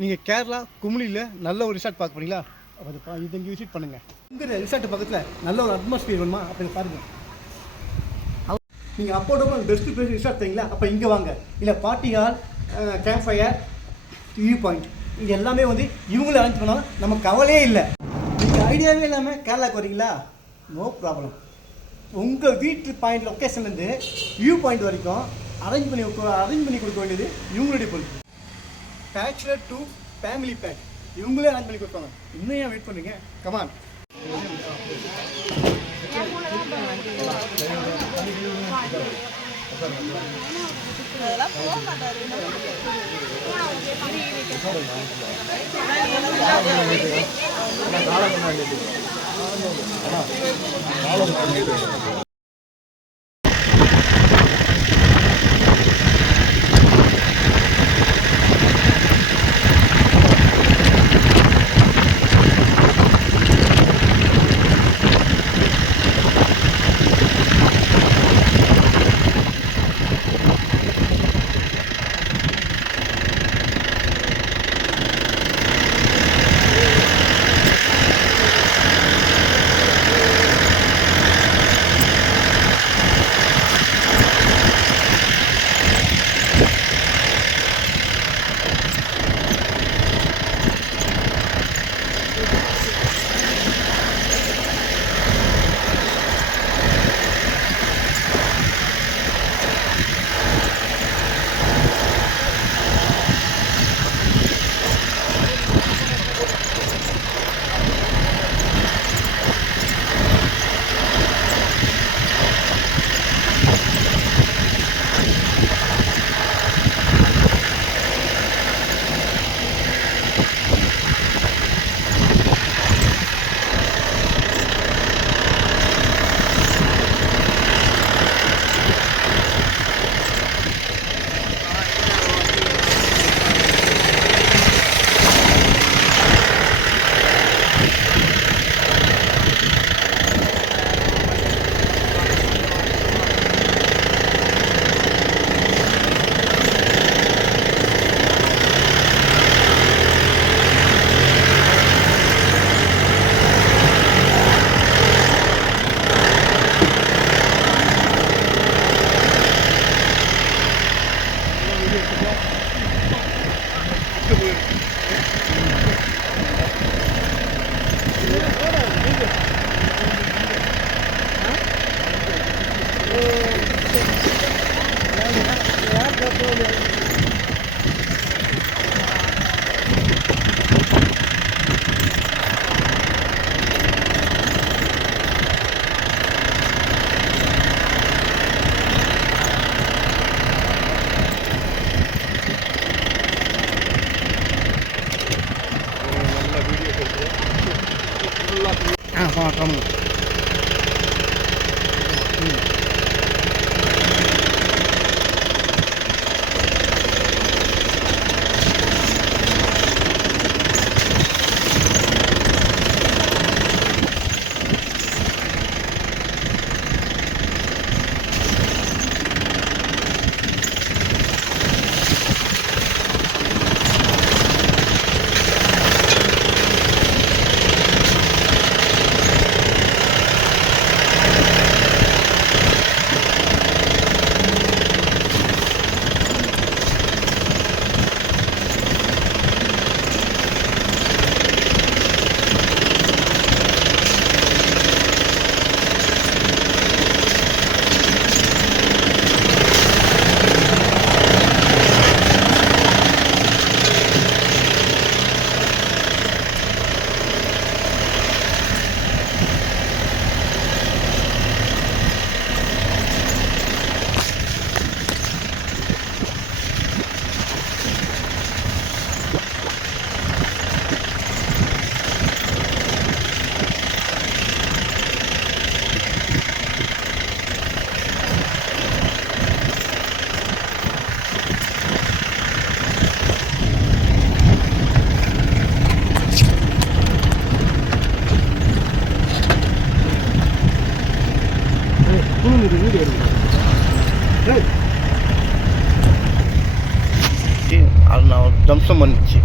நீங்கள் கேரளா குமுளியில் நல்ல ஒரு ரிசார்ட் பார்க்க போறீங்களா? அப்போ இது இங்கே விசிட் பண்ணுங்கள். இங்கே ரிசார்ட் பக்கத்தில் நல்ல ஒரு அட்மாஸ்பியர் வேணுமா அப்படின்னு பாருங்கள். நீங்கள் அப்போட பெஸ்ட் பிளேஸ் ரிசார்ட் தரீங்களா? அப்போ இங்கே வாங்க. இல்லை party hall, camp fire, view point, இது எல்லாமே வந்து இவங்களே அரேஞ்ச் பண்ணாலும் நமக்கு கவலையே இல்லை. நீங்கள் ஐடியாவே இல்லாமல் கேரளாவுக்கு வரீங்களா? No problem. உங்கள் வீட்டு பாயிண்ட் லொக்கேஷன்லேருந்து வியூ பாயிண்ட் வரைக்கும் அரேஞ்ச் பண்ணி கொடுக்க வேண்டியது இவங்களுடைய பொறுப்பு. பேச்சுலர் டு ஃபேமிலி பேக் இவங்களே அரேஞ்ச் பண்ணி கொடுப்பாங்க. இன்னும் ஏன் வெயிட் பண்ணுறீங்க? கமான். Kamu. அது நான் தம்சம் பண்ணிச்சு.